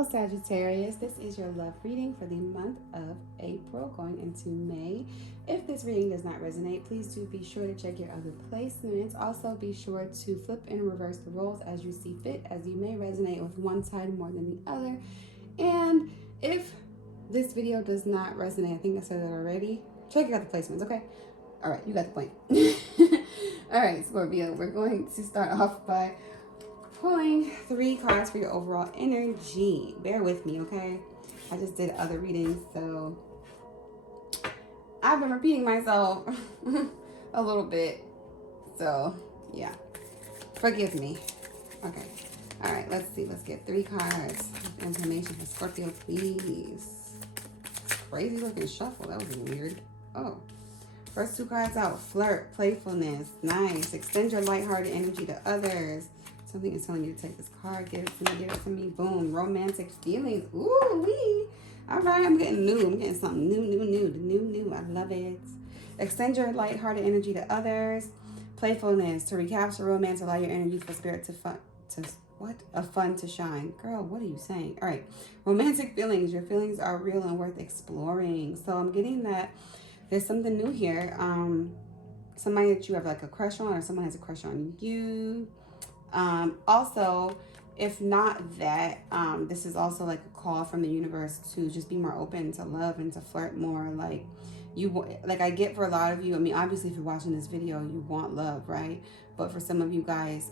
Hello Sagittarius, this is your love reading for the month of April going into May. If this reading does not resonate, please do be sure to check your other placements. Also be sure to flip and reverse the roles as you see fit, as you may resonate with one side more than the other. And if this video does not resonate, I think I said that already, check your other placements, okay? All right, you got the point. All right, Scorpio, we're going to start off by pulling 3 cards for your overall energy. Bear with me, okay? I just did other readings, so I've been repeating myself a little bit. So, yeah. Forgive me. Okay. All right, let's see. Let's get 3 cards. Information for Scorpio, please. Crazy looking shuffle. That was weird. Oh. First 2 cards out. Flirt, playfulness. Nice. Extend your lighthearted energy to others. Something is telling you to take this card, give it to me, give it to me. Boom. Romantic feelings. Ooh, wee. All right, I'm getting new. I'm getting something new. I love it. Extend your lighthearted energy to others. Playfulness. To recapture romance, allow your inner youthful spirit to fun to shine. Girl, what are you saying? All right. Romantic feelings. Your feelings are real and worth exploring. So I'm getting that there's something new here. Somebody that you have like a crush on, or someone has a crush on you. Also, if not that, this is also like a call from the universe to just be more open to love and to flirt more. Like I get for a lot of you, I mean, obviously if you're watching this video, you want love, right? But for some of you guys,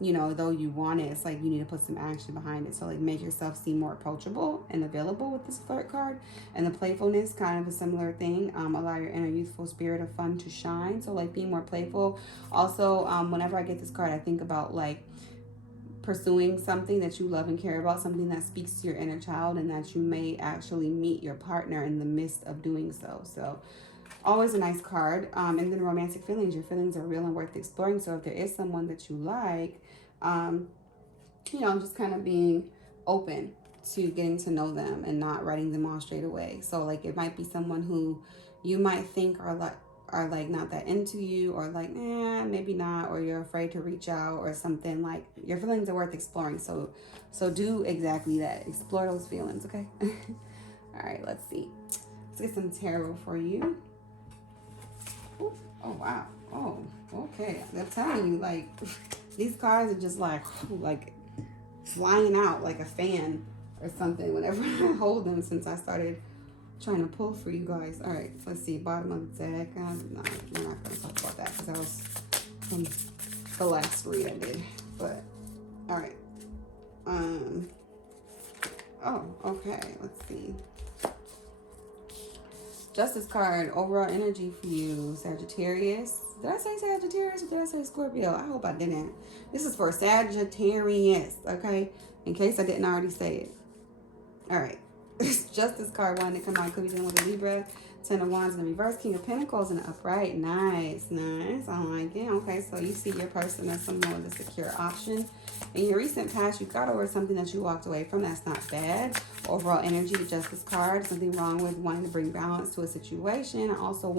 you know, though you want it, it's like you need to put some action behind it. So like make yourself seem more approachable and available with this flirt card. And the playfulness, kind of a similar thing. Allow your inner youthful spirit of fun to shine. So like being more playful. Also, whenever I get this card, I think about like pursuing something that you love and care about, something that speaks to your inner child, and that you may actually meet your partner in the midst of doing so. So always a nice card. And then romantic feelings. Your feelings are real and worth exploring. So if there is someone that you like, you know, just kind of being open to getting to know them and not writing them off straight away. So like it might be someone who you might think are like not that into you, or like maybe not, or you're afraid to reach out or something. Like your feelings are worth exploring. So do exactly that. Explore those feelings, okay? All right, let's see. Let's get some tarot for you. Ooh, oh wow. Oh, okay. I'm telling you, like these cards are just like flying out like a fan or something whenever I hold them, since I started trying to pull for you guys. All right, let's see. Bottom of the deck. No, we're not going to talk about that because that was from the last read I did. But all right. Oh, okay. Let's see. Justice card, overall energy for you, Sagittarius. Did I say Sagittarius or did I say Scorpio? I hope I didn't. This is for Sagittarius, okay? In case I didn't already say it. All right. Justice card wanted to come out. Could be dealing with a Libra. 10 of Wands in the reverse. King of Pentacles in the upright. Nice. I like it. Okay, so you see your person as someone with a secure option. In your recent past, you got over something that you walked away from. That's not bad. Overall energy, Justice card. Something wrong with wanting to bring balance to a situation. I also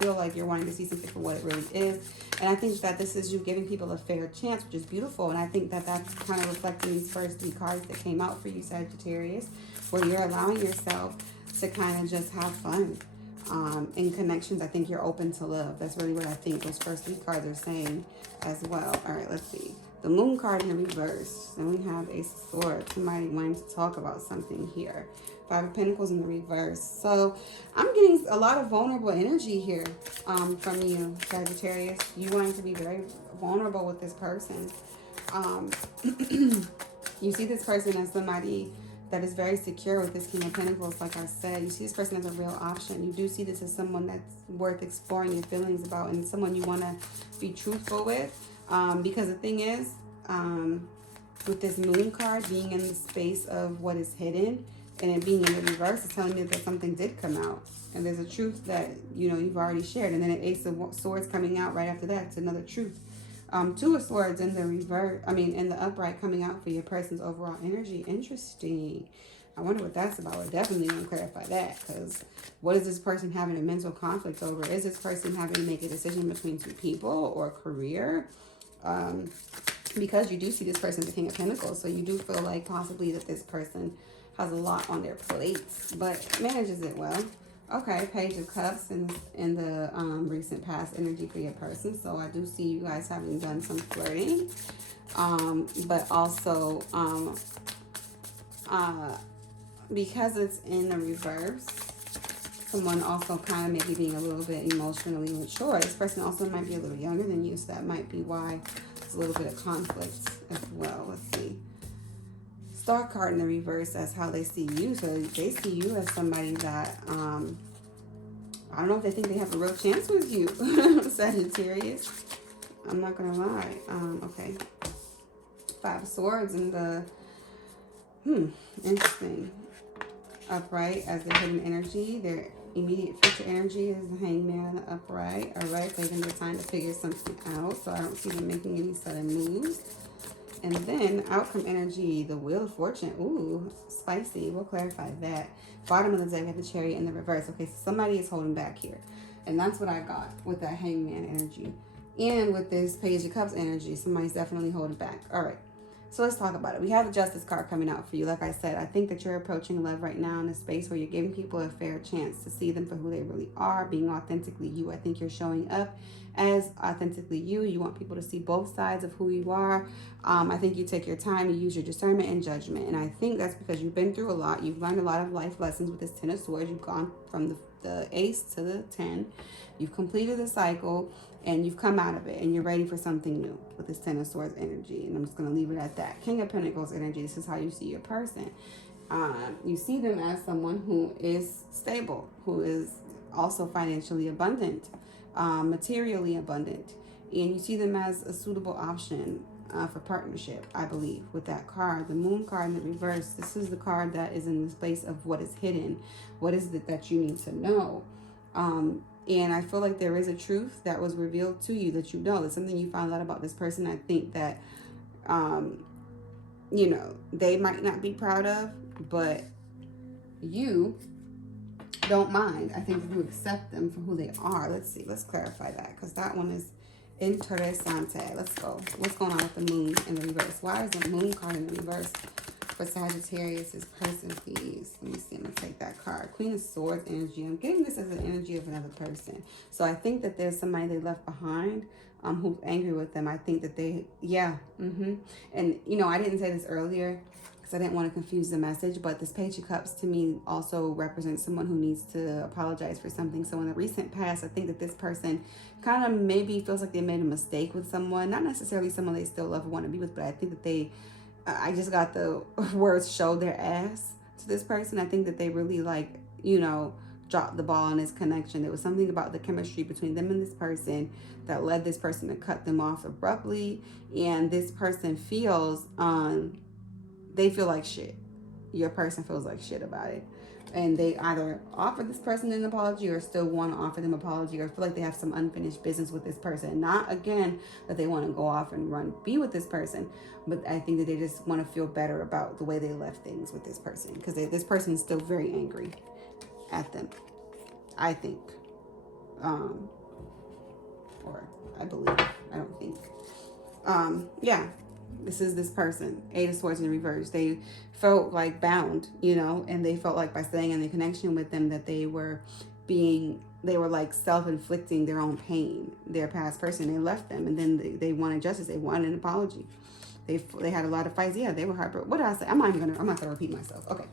feel like you're wanting to see something for what it really is. And I think that this is you giving people a fair chance, which is beautiful. And I think that that's kind of reflecting these first 3 cards that came out for you, Sagittarius, where you're allowing yourself to kind of just have fun in connections. I think you're open to love. That's really what I think those first 3 cards are saying as well. All right, let's see. The Moon card in the reverse. Then we have Ace of Swords. Somebody wanting to talk about something here. 5 of Pentacles in the reverse. So I'm getting a lot of vulnerable energy here from you, Sagittarius. You wanting to be very vulnerable with this person. You see this person as somebody that is very secure with this King of Pentacles. Like I said, you see this person as a real option. You do see this as someone that's worth exploring your feelings about, and someone you want to be truthful with. Because the thing is, with this Moon card being in the space of what is hidden and it being in the reverse, it's telling me that something did come out. And there's a truth that, you know, you've already shared. And then an Ace of Swords coming out right after that. It's another truth. 2 of Swords in the reverse, in the upright, coming out for your person's overall energy. Interesting. I wonder what that's about. We're definitely going to clarify that, because what is this person having a mental conflict over? Is this person having to make a decision between 2 people or career? because you do see this person as the King of Pentacles. So you do feel like possibly that this person has a lot on their plates, but manages it well. Okay, Page of Cups in the recent past energy for your person. So I do see you guys having done some flirting, but also because it's in the reverse, someone also kind of maybe being a little bit emotionally mature. This person also might be a little younger than you, so that might be why there's a little bit of conflict as well. Let's see. Star card in the reverse, that's how they see you. So they see you as somebody that, I don't know if they think they have a real chance with you, Sagittarius. I'm not going to lie. Okay. 5 of Swords in the, interesting. Upright as the hidden energy. Their immediate future energy is the Hangman upright. All right, taking their time to figure something out. So I don't see them making any sudden moves. And then outcome energy, the Wheel of Fortune. Ooh, spicy. We'll clarify that. Bottom of the deck, we have the Chariot in the reverse. Okay, so somebody is holding back here. And that's what I got with that Hangman energy. And with this Page of Cups energy, somebody's definitely holding back. All right, so let's talk about it. We have the Justice card coming out for you. Like I said, I think that you're approaching love right now in a space where you're giving people a fair chance to see them for who they really are, being authentically you. I think you're showing up as authentically you. You want people to see both sides of who you are. I think you take your time, you use your discernment and judgment. And I think that's because you've been through a lot. You've learned a lot of life lessons with this 10 of Swords. You've gone from the Ace to the 10. You've completed the cycle and you've come out of it. And you're ready for something new with this 10 of Swords energy. And I'm just going to leave it at that. King of Pentacles energy. This is how you see your person. You see them as someone who is stable, who is also financially abundant, materially abundant, and you see them as a suitable option for partnership. I believe with that card, the Moon card in the reverse, this is the card that is in the space of what is hidden. What is it that you need to know? And I feel like there is a truth that was revealed to you that you know. There's something you found out about this person. I think that you know, they might not be proud of, but you don't mind. I think you accept them for who they are. Let's see. Let's clarify that, because that one is interessante. Let's go. What's going on with the Moon in the reverse? Why is the Moon card in the reverse for Sagittarius' person, please? Let me see. I'm going to take that card. Queen of Swords energy. I'm getting this as an energy of another person. So I think that there's somebody they left behind who's angry with them. I think that they, And, you know, I didn't say this earlier, I didn't want to confuse the message, but this Page of Cups to me also represents someone who needs to apologize for something. So in the recent past, I think that this person kind of maybe feels like they made a mistake with someone, not necessarily someone they still love or want to be with, but I think that they, I just got the words show their ass to this person. I think that they really like, you know, dropped the ball on this connection. There was something about the chemistry between them and this person that led this person to cut them off abruptly. And this person feels, they feel like shit. Your person feels like shit about it. And they either offer this person an apology or still want to offer them apology, or feel like they have some unfinished business with this person. Not, again, that they want to go off and be with this person, but I think that they just want to feel better about the way they left things with this person, because this person is still very angry at them, I think. Or I believe. I don't think. Yeah. This is this person, 8 of Swords in the reverse. They felt like bound, you know, and they felt like by staying in the connection with them that they were like self-inflicting their own pain, their past person. They left them, and then they wanted justice. They wanted an apology. They had a lot of fights. Yeah, they were heartbroken. What did I say? I'm not gonna repeat myself. Okay.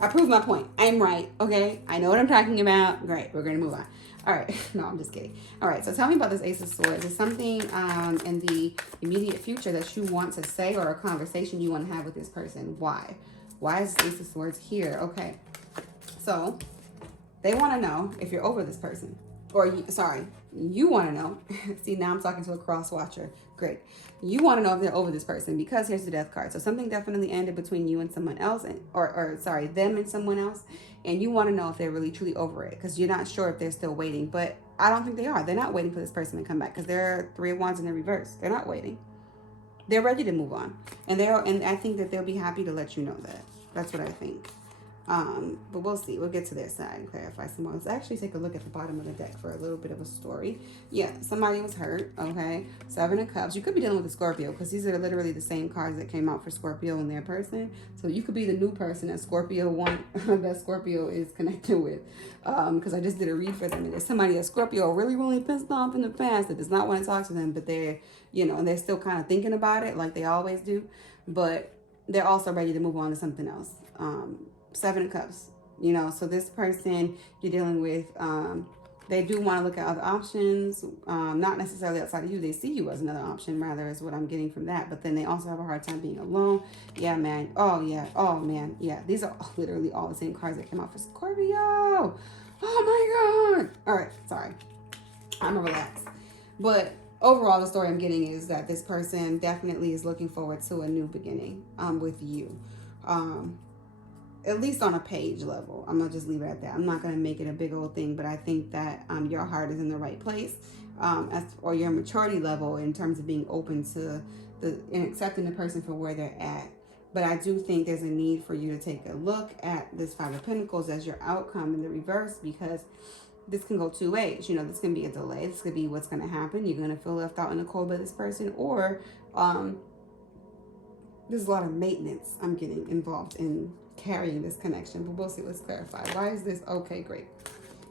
I proved my point. I'm right. Okay. I know what I'm talking about. Great. We're gonna move on. All right. No, I'm just kidding. All right. So tell me about this Ace of Swords. Is something in the immediate future that you want to say, or a conversation you want to have with this person? Why? Why is this Ace of Swords here? Okay. So they want to know if you're over this person. Or, you want to know. See, now I'm talking to a cross watcher. Great. You want to know if they're over this person, because here's the Death card. So something definitely ended between you and someone else, them and someone else. And you want to know if they're really truly over it, because you're not sure if they're still waiting. But I don't think they are. They're not waiting for this person to come back, because they're 3 of Wands in the reverse. They're not waiting. They're ready to move on. And I think that they'll be happy to let you know that. That's what I think. But we'll see. We'll get to their side and clarify some more. Let's actually take a look at the bottom of the deck for a little bit of a story. Yeah, somebody was hurt, okay? 7 of Cups. You could be dealing with a Scorpio because these are literally the same cards that came out for Scorpio and their person. So you could be the new person that that Scorpio is connected with. Because I just did a read for them. And there's somebody that Scorpio really, really pissed off in the past that does not want to talk to them, but they're, and they're still kind of thinking about it like they always do. But they're also ready to move on to something else. 7 of Cups, so this person you're dealing with, they do want to look at other options, not necessarily outside of you. They see you as another option, rather, is what I'm getting from that. But then they also have a hard time being alone. Yeah, man. Oh, yeah. Oh, man. Yeah, these are literally all the same cards that came out for Scorpio. Oh, my God. All right. Sorry. I'm going to relax. But overall, the story I'm getting is that this person definitely is looking forward to a new beginning with you. At least on a page level. I'm going to just leave it at that. I'm not going to make it a big old thing, but I think that your heart is in the right place, or your maturity level in terms of being open to and accepting the person for where they're at. But I do think there's a need for you to take a look at this 5 of Pentacles as your outcome in the reverse, because this can go 2 ways. This can be a delay. This could be what's going to happen. You're going to feel left out in the cold by this person, or there's a lot of maintenance I'm getting involved in carrying this connection. But we'll see. Let's clarify. Why is this? Okay, great.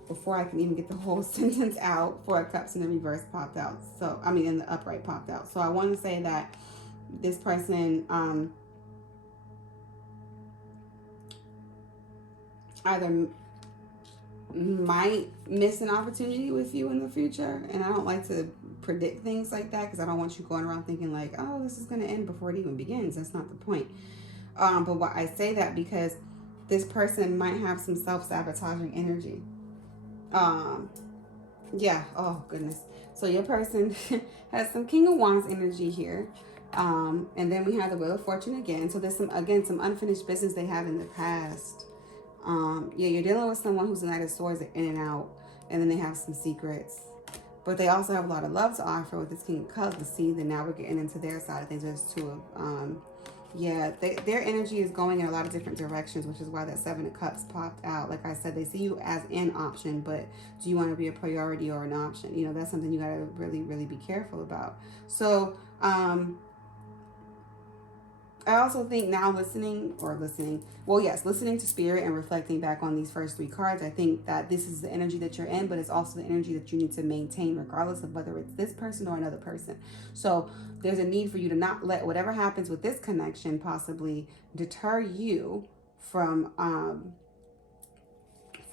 Before I can even get the whole sentence out, 4 of Cups in the reverse popped out. So, in the upright popped out. So I want to say that this person either might miss an opportunity with you in the future. And I don't like to predict things like that because I don't want you going around thinking like, oh, this is going to end before it even begins. That's not the point. But why I say that, because this person might have some self-sabotaging energy. Yeah. Oh, goodness. So your person has some King of Wands energy here. And then we have the Wheel of Fortune again. So there's some unfinished business they have in the past. Yeah, you're dealing with someone who's a Knight of Swords, in and out. And then they have some secrets. But they also have a lot of love to offer with this King of Cups. But see, then now we're getting into their side of things. There's 2 of... yeah, their energy is going in a lot of different directions, which is why that 7 of Cups popped out. Like I said, they see you as an option, but do you want to be a priority or an option? That's something you got to really, really be careful about. So, I also think now listening to Spirit and reflecting back on these first 3 cards, I think that this is the energy that you're in, but it's also the energy that you need to maintain regardless of whether it's this person or another person. So there's a need for you to not let whatever happens with this connection possibly deter you from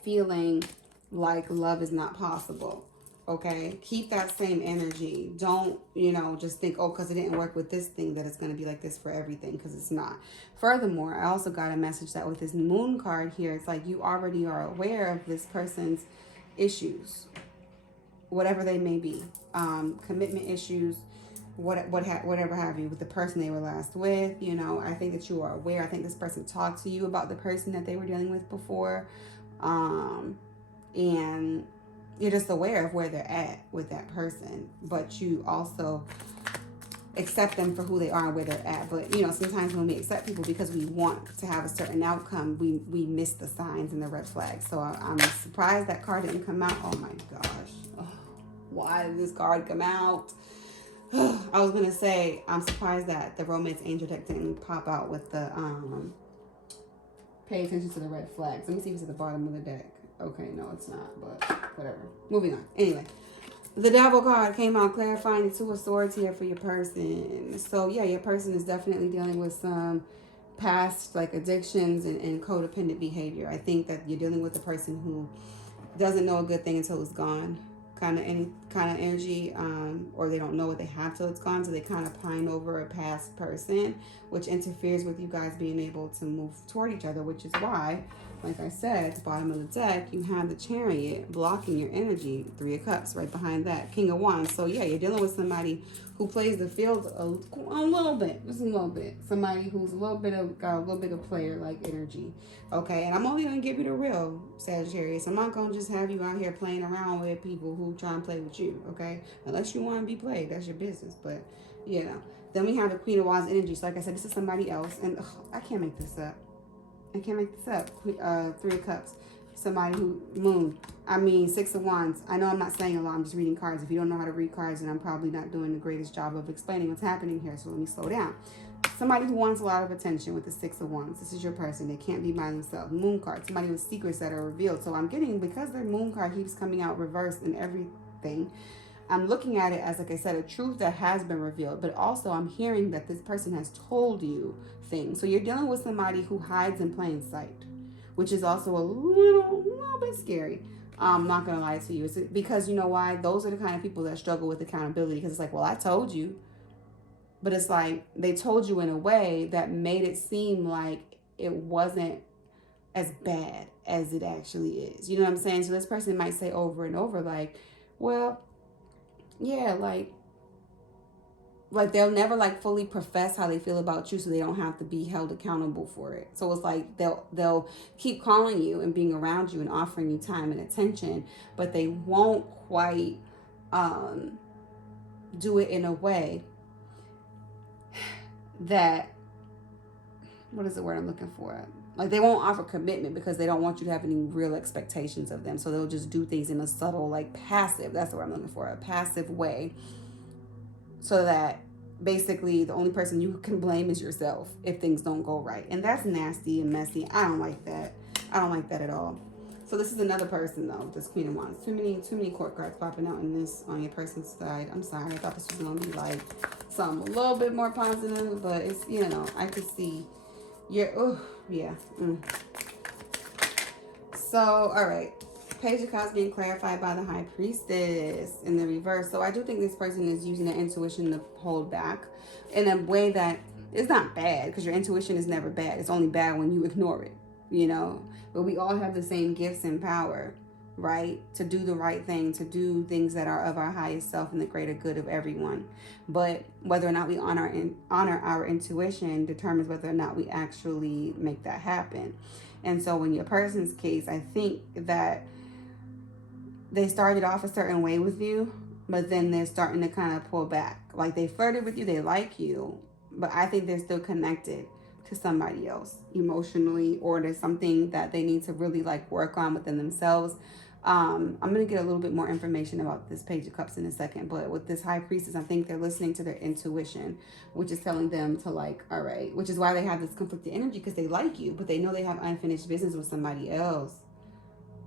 feeling like love is not possible. Okay, keep that same energy. Don't, just think, oh, because it didn't work with this thing, that it's going to be like this for everything, because it's not. Furthermore, I also got a message that with this Moon card here, it's like you already are aware of this person's issues, whatever they may be, commitment issues, whatever have you, with the person they were last with. I think that you are aware. I think this person talked to you about the person that they were dealing with before, and you're just aware of where they're at with that person, but you also accept them for who they are and where they're at. But, sometimes when we accept people because we want to have a certain outcome, we miss the signs and the red flags. So I'm surprised that card didn't come out. Oh, my gosh. Oh, why did this card come out? I was going to say, I'm surprised that the Romance Angel deck didn't pop out with the pay attention to the red flags. Let me see if it's at the bottom of the deck. Okay, no, it's not, but whatever. Moving on. Anyway, the Devil card came out clarifying the 2 of Swords here for your person. So, yeah, your person is definitely dealing with some past, addictions and codependent behavior. I think that you're dealing with a person who doesn't know a good thing until it's gone. Kind of energy, or they don't know what they have till it's gone, so they kind of pine over a past person, which interferes with you guys being able to move toward each other, which is why, like I said, at the bottom of the deck, you have the Chariot blocking your energy. 3 of Cups right behind that. King of Wands. So, yeah, you're dealing with somebody who plays the field a little bit. Just a little bit. Somebody who's got a little bit of player-like energy. Okay, and I'm only going to give you the real, Sagittarius. I'm not going to just have you out here playing around with people who try and play with you, okay? Unless you want to be played. That's your business. But, Then we have the Queen of Wands energy. So, like I said, this is somebody else. And I can't make this up. I can't make this up. 3 of Cups. Somebody who, Moon. I mean, 6 of Wands. I know I'm not saying a lot. I'm just reading cards. If you don't know how to read cards, then I'm probably not doing the greatest job of explaining what's happening here. So let me slow down. Somebody who wants a lot of attention with the 6 of Wands. This is your person. They can't be by themselves. Moon card. Somebody with secrets that are revealed. So I'm getting, because their Moon card keeps coming out reversed and everything, I'm looking at it as, like I said, a truth that has been revealed. But also I'm hearing that this person has told you things. So you're dealing with somebody who hides in plain sight, which is also a little bit scary. I'm not going to lie to you. It's because, you know why? Those are the kind of people that struggle with accountability, because it's like, well, I told you. But it's like they told you in a way that made it seem like it wasn't as bad as it actually is. You know what I'm saying? So this person might say over and over, like, well, yeah, like they'll never like fully profess how they feel about you, so they don't have to be held accountable for it. So it's like they'll keep calling you and being around you and offering you time and attention, but they won't quite do it in a way that, what is the word I'm looking for? Like, they won't offer commitment because they don't want you to have any real expectations of them. So they'll just do things in a subtle, like passive, that's the word I'm looking for, a passive way, so that basically the only person you can blame is yourself if things don't go right. And that's nasty and messy. I don't like that. I don't like that at all. So this is another person though, this Queen of Wands. Too many court cards popping out in this on your person's side. I'm sorry. I thought this was gonna be like something a little bit more positive, but it's, you know, I could see you're, oh yeah. So, all right. Page of Cups being clarified by the High Priestess in the reverse. So I do think this person is using their intuition to hold back in a way that is not bad, because your intuition is never bad. It's only bad when you ignore it, you know. But we all have the same gifts and power, right? To do the right thing, to do things that are of our highest self and the greater good of everyone. But whether or not we honor our intuition determines whether or not we actually make that happen. And so in your person's case, I think that they started off a certain way with you, but then they're starting to kind of pull back. Like, they flirted with you, they like you, but I think they're still connected to somebody else emotionally, or there's something that they need to really like work on within themselves. I'm going to get a little bit more information about this Page of Cups in a second, but with this High Priestess, I think they're listening to their intuition, which is telling them to like, all right, which is why they have this conflicted energy, because they like you, but they know they have unfinished business with somebody else,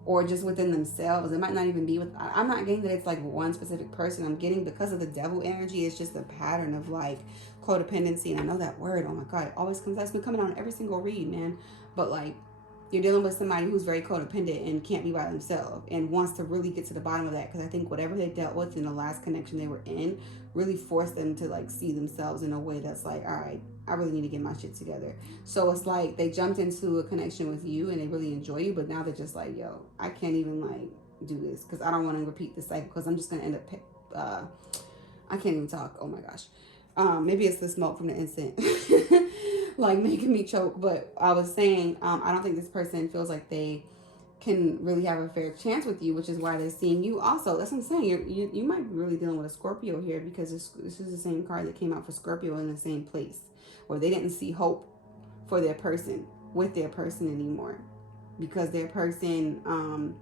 or just within themselves. It might not even be with, I'm not getting that it's like one specific person. I'm getting, because of the devil energy, it's just a pattern of like codependency. And I know that word, oh my God, it always comes out. It's been coming on every single read, man. But like, you're dealing with somebody who's very codependent and can't be by themselves and wants to really get to the bottom of that, because I think whatever they dealt with in the last connection they were in really forced them to like see themselves in a way that's like, all right, I really need to get my shit together. So it's like they jumped into a connection with you and they really enjoy you, but now they're just like, yo, I can't even like do this because I don't want to repeat the cycle, because I'm just going to end up, I can't even talk. Oh my gosh. Maybe it's the smoke from the incense like making me choke. But I was saying, I don't think this person feels like they can really have a fair chance with you, which is why they're seeing you. Also, that's what I'm saying. You might be really dealing with a Scorpio here, because this is the same card that came out for Scorpio in the same place, where they didn't see hope for their person, with their person anymore, because their person,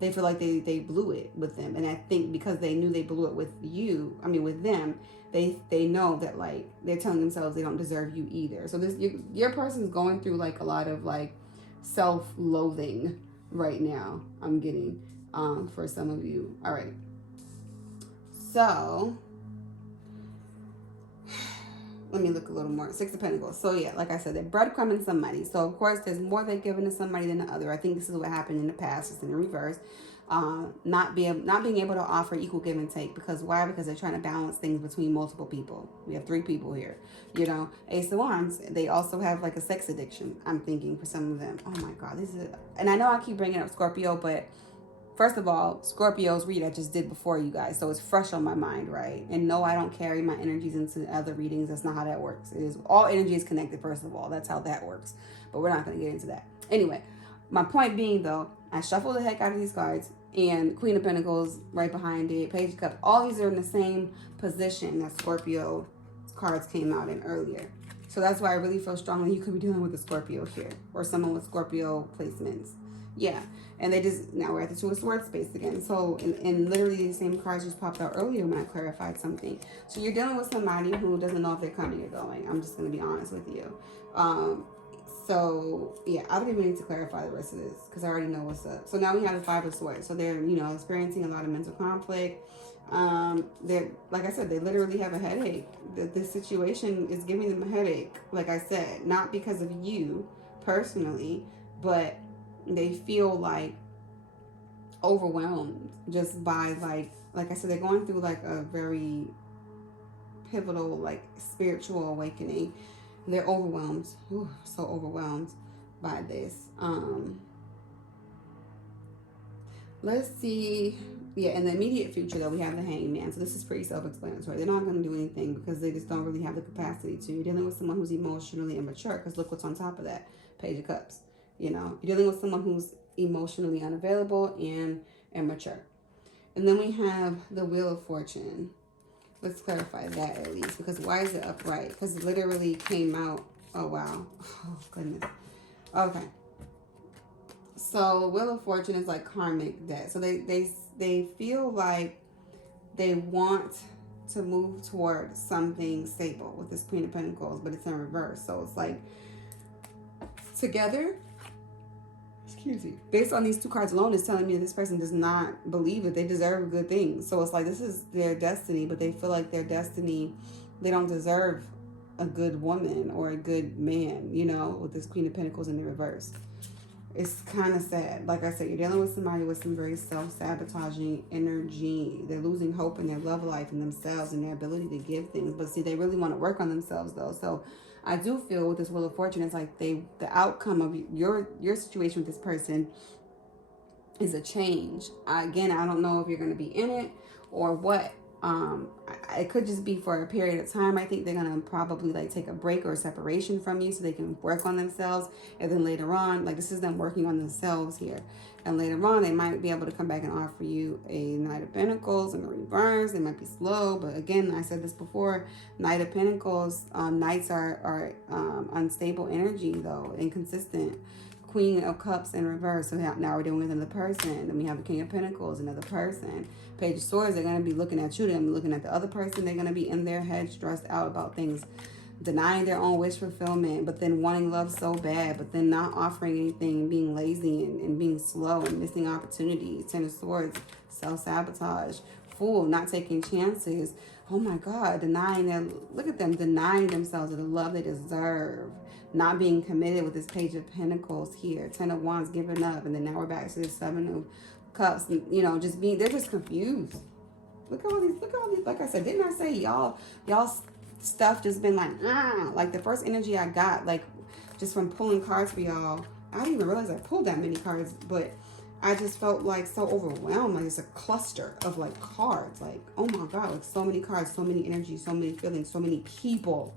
they feel like they blew it with them. And I think because they knew they blew it with you, I mean with them, they know that like they're telling themselves they don't deserve you either. So this your person's going through like a lot of like self-loathing right now, I'm getting, for some of you. All right. So let me look a little more. 6 of Pentacles. So yeah, like I said, they're breadcrumbing somebody. So of course, there's more they're giving to somebody than the other. I think this is what happened in the past. It's in the reverse. Not being able to offer equal give and take. Because why? Because they're trying to balance things between multiple people. We have 3 people here. You know, Ace of Wands. They also have like a sex addiction, I'm thinking, for some of them. Oh my God, this is. And I know I keep bringing up Scorpio, but first of all, Scorpio's read I just did before you guys, so it's fresh on my mind, right? And no, I don't carry my energies into other readings. That's not how that works. It is, all energy is connected, first of all. That's how that works. But we're not going to get into that. Anyway, my point being, though, I shuffled the heck out of these cards, and Queen of Pentacles right behind it, Page of Cups. All these are in the same position that Scorpio cards came out in earlier. So that's why I really feel strongly you could be dealing with a Scorpio here, or someone with Scorpio placements. Yeah. And they just, now we're at the Two of Swords space again. So, and literally the same cards just popped out earlier when I clarified something. So you're dealing with somebody who doesn't know if they're coming or going. I'm just going to be honest with you. So yeah, I don't even need to clarify the rest of this because I already know what's up. So now we have the Five of Swords. So they're, you know, experiencing a lot of mental conflict. They're, like I said, they literally have a headache. This situation is giving them a headache. Like I said, not because of you personally, but they feel like overwhelmed just by like I said, they're going through like a very pivotal, like spiritual awakening. They're overwhelmed. Ooh, so overwhelmed by this. Let's see. Yeah, in the immediate future, though, we have the Hangman. So this is pretty self-explanatory. They're not going to do anything because they just don't really have the capacity to. You're dealing with someone who's emotionally immature because look what's on top of that. Page of Cups. You know, you're dealing with someone who's emotionally unavailable and immature. And then we have the Wheel of Fortune. Let's clarify that at least, because why is it upright? Because it literally came out. Oh, wow. Oh, goodness. Okay. So Wheel of Fortune is like karmic debt. So they feel like they want to move toward something stable with this Queen of Pentacles, but it's in reverse. So it's like together, excuse me, based on these two cards alone, is telling me that this person does not believe that they deserve good things. So it's like this is their destiny, but they feel like their destiny, they don't deserve a good woman or a good man, you know, with this Queen of Pentacles in the reverse. It's kind of sad. Like I said, you're dealing with somebody with some very self-sabotaging energy. They're losing hope in their love life and themselves and their ability to give things. But see, they really want to work on themselves, though. So I do feel with this Wheel of Fortune, it's like the outcome of your situation with this person is a change. Again, I don't know if you're going to be in it or what. It could just be for a period of time. I think they're going to probably like take a break or a separation from you so they can work on themselves. And then later on, like this is them working on themselves here. And later on, they might be able to come back and offer you a Knight of Pentacles and a reverse. They might be slow. But again, I said this before, Knight of Pentacles, Knights are unstable energy though, inconsistent. Queen of Cups in reverse. So now we're dealing with another person. Then we have the King of Pentacles, another person. Page of Swords, they're going to be looking at you. They're going to be looking at the other person. They're going to be in their head stressed out about things, denying their own wish fulfillment, but then wanting love so bad, but then not offering anything, being lazy and being slow and missing opportunities. Ten of Swords, self-sabotage. Fool, not taking chances. Oh my God, denying their, look at them, denying themselves of the love they deserve. Not being committed with this Page of Pentacles here. Ten of Wands, giving up. And then now we're back to the Seven of Cups. You know, just being, they're just confused. Look at all these, like I said, didn't I say y'all stuff just been like the first energy I got, like just from pulling cards for y'all. I didn't even realize I pulled that many cards, but I just felt like so overwhelmed. Like it's a cluster of like cards. Like, oh my God, like so many cards, so many energies, so many feelings, so many people.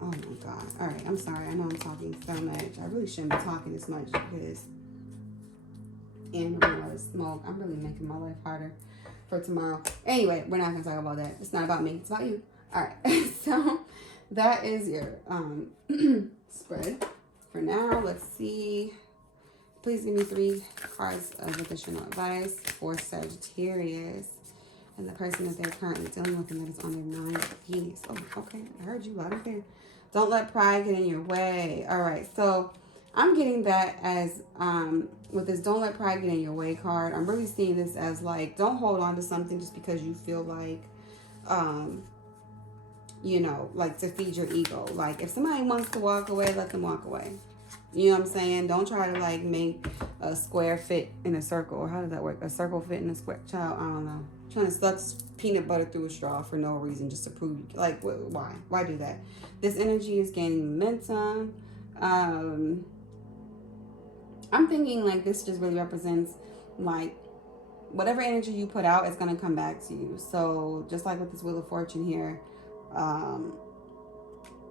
Oh my God. All right. I'm sorry. I know I'm talking so much. I really shouldn't be talking this much because, and I'm going to smoke. I'm really making my life harder for tomorrow. Anyway, we're not going to talk about that. It's not about me. It's about you. All right. So that is your spread for now. Let's see. Please give me 3 cards of additional advice for Sagittarius and the person that they're currently dealing with and that is on their 9 of keys. Oh, okay. I heard you loud and clear. Don't let pride get in your way. All right. So I'm getting that as, with this don't let pride get in your way card, I'm really seeing this as like, don't hold on to something just because you feel like, you know, like to feed your ego. Like if somebody wants to walk away, let them walk away. You know what I'm saying? Don't try to like make a square fit in a circle. Or how does that work? A circle fit in a square. Child, I don't know. Trying to suck peanut butter through a straw for no reason, just to prove, like, why? Why do that? This energy is gaining momentum. I'm thinking like this just really represents like whatever energy you put out is going to come back to you. So just like with this Wheel of Fortune here,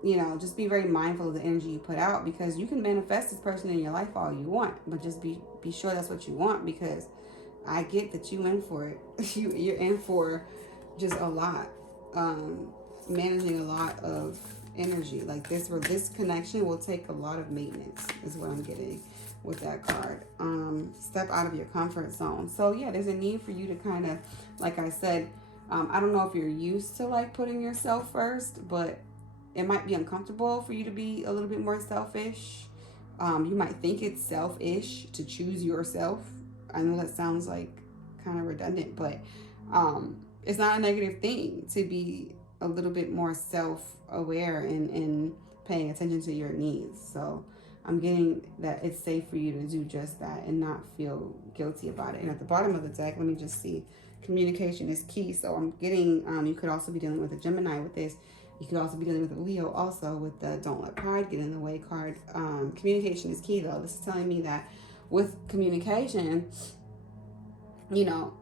you know, just be very mindful of the energy you put out because you can manifest this person in your life all you want, but just be sure that's what you want because I get that you in for it. You're in for just a lot. managing a lot of energy. Like this connection will take a lot of maintenance is what I'm getting with that card. Step out of your comfort zone. So yeah, there's a need for you to kind of, like I said, I don't know if you're used to like putting yourself first, but it might be uncomfortable for you to be a little bit more selfish. You might think it's selfish to choose yourself. I know that sounds like kind of redundant, but it's not a negative thing to be a little bit more self-aware and paying attention to your needs. So I'm getting that it's safe for you to do just that and not feel guilty about it. And at the bottom of the deck, let me just see. Communication is key. So I'm getting, you could also be dealing with a Gemini with this. You could also be dealing with a Leo also with the Don't Let Pride Get in the Way card. Communication is key though. This is telling me that with communication, you know,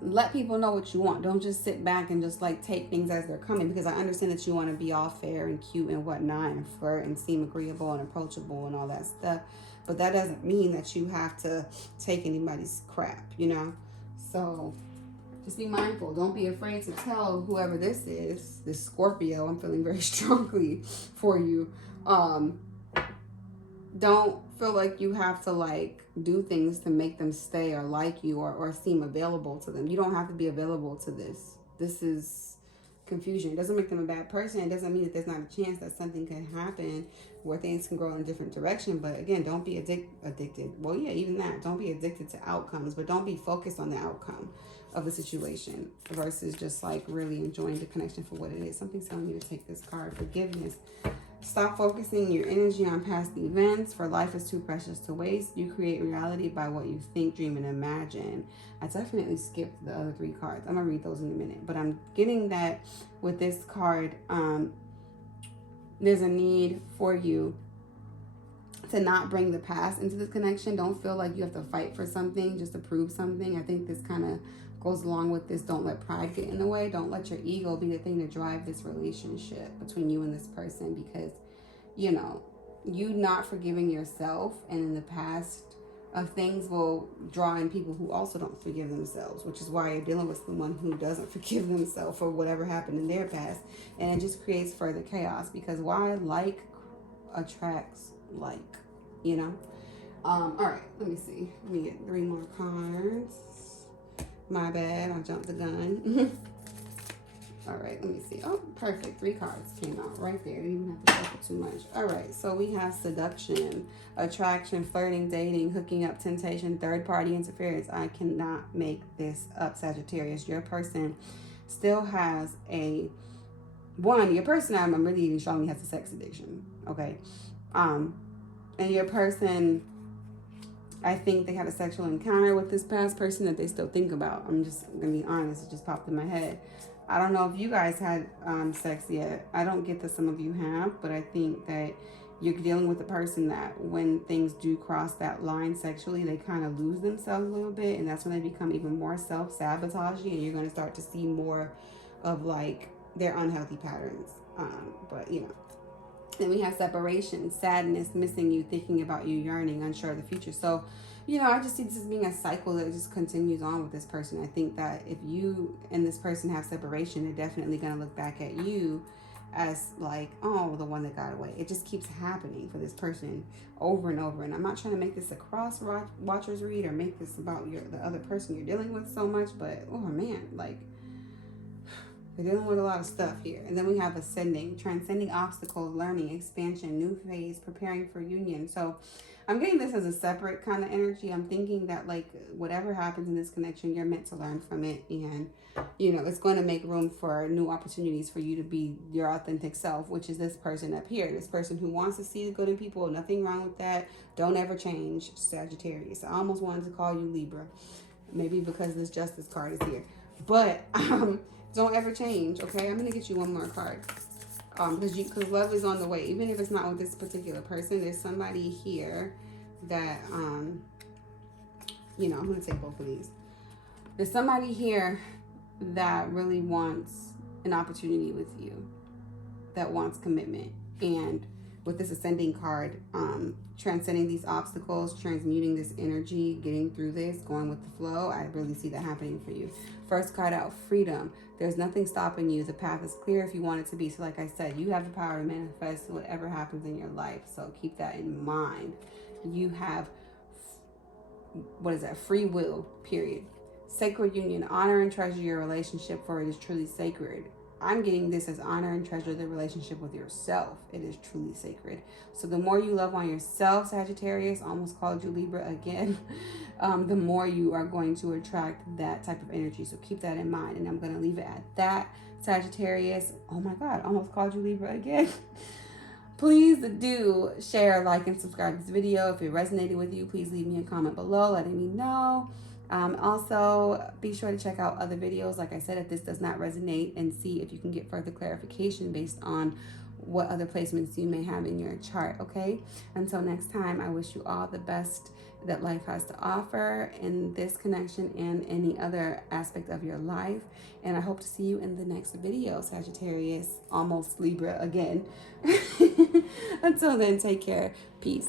let people know what you want. Don't just sit back and just like take things as they're coming, because I understand that you want to be all fair and cute and whatnot and flirt and seem agreeable and approachable and all that stuff. But that doesn't mean that you have to take anybody's crap, you know? So just be mindful. Don't be afraid to tell whoever this is, this Scorpio. I'm feeling very strongly for you. Don't feel like you have to like do things to make them stay or like you or seem available to them. You don't have to be available to this. This is confusion. It doesn't make them a bad person. It doesn't mean that there's not a chance that something can happen where things can grow in a different direction. But again, don't be addicted. Well, yeah, even that. Don't be addicted to outcomes, but don't be focused on the outcome of the situation versus just like really enjoying the connection for what it is. Something's telling me to take this card. Forgiveness. Stop focusing your energy on past events, for life is too precious to waste. You create reality by what you think, dream, and imagine. I definitely skipped the other three cards. I'm going to read those in a minute. But I'm getting that with this card, there's a need for you to not bring the past into this connection. Don't feel like you have to fight for something just to prove something. I think this kind of goes along with this. Don't let pride get in the way. Don't let your ego be the thing to drive this relationship between you and this person, because, you know, you not forgiving yourself and in the past of things will draw in people who also don't forgive themselves, which is why you're dealing with someone who doesn't forgive themselves for whatever happened in their past. And it just creates further chaos, because why? Like attracts like, you know? All right, let me see. Let me get 3 more cards. My bad, I jumped the gun. All right, let me see. Oh, perfect. 3 cards came out right there. Didn't even have to shuffle too much. All right, so we have seduction, attraction, flirting, dating, hooking up, temptation, third-party interference. I cannot make this up, Sagittarius. Your person still has your person, I'm really even strongly has a sex addiction, okay? And your person, I think they had a sexual encounter with this past person that they still think about. I'm just going to be honest. It just popped in my head. I don't know if you guys had sex yet. I don't get that some of you have, but I think that you're dealing with a person that when things do cross that line sexually, they kind of lose themselves a little bit. And that's when they become even more self-sabotaging. And you're going to start to see more of like their unhealthy patterns. But, you know. Then we have separation, sadness, missing you, thinking about you, yearning, unsure of the future. So, you know, I just see this as being a cycle that just continues on with this person. I think that if you and this person have separation, they're definitely going to look back at you as like, oh, the one that got away. It just keeps happening for this person over and over. And I'm not trying to make this a cross watchers read or make this about the other person you're dealing with so much, but oh man, like, we're dealing with a lot of stuff here. And then we have ascending, transcending obstacles, learning, expansion, new phase, preparing for union. So I'm getting this as a separate kind of energy. I'm thinking that like whatever happens in this connection, you're meant to learn from it. And, you know, it's going to make room for new opportunities for you to be your authentic self, which is this person up here. This person who wants to see the good in people. Nothing wrong with that. Don't ever change, Sagittarius. I almost wanted to call you Libra. Maybe because this Justice card is here. But, don't ever change, okay? I'm going to get you one more card. Because love is on the way. Even if it's not with this particular person, there's somebody here that, you know, I'm going to take both of these. There's somebody here that really wants an opportunity with you, that wants commitment. And with this ascending card, transcending these obstacles, transmuting this energy, getting through this, going with the flow. I really see that happening for you. First card out, freedom. There's nothing stopping you. The path is clear if you want it to be. So like I said, you have the power to manifest whatever happens in your life. So keep that in mind. You have, what is that? Free will, period. Sacred union. Honor and treasure your relationship, for it is truly sacred. I'm getting this as honor and treasure the relationship with yourself. It is truly sacred. So the more you love on yourself, Sagittarius, almost called you Libra again, the more you are going to attract that type of energy. So keep that in mind. And I'm going to leave it at that, Sagittarius. Oh my God, almost called you Libra again. Please do share, like, and subscribe to this video. If it resonated with you, please leave me a comment below letting me know. Also, be sure to check out other videos, like I said, if this does not resonate, and see if you can get further clarification based on what other placements you may have in your chart, okay? Until next time, I wish you all the best that life has to offer in this connection and any other aspect of your life. And I hope to see you in the next video, Sagittarius, almost Libra again. Until then, take care. Peace.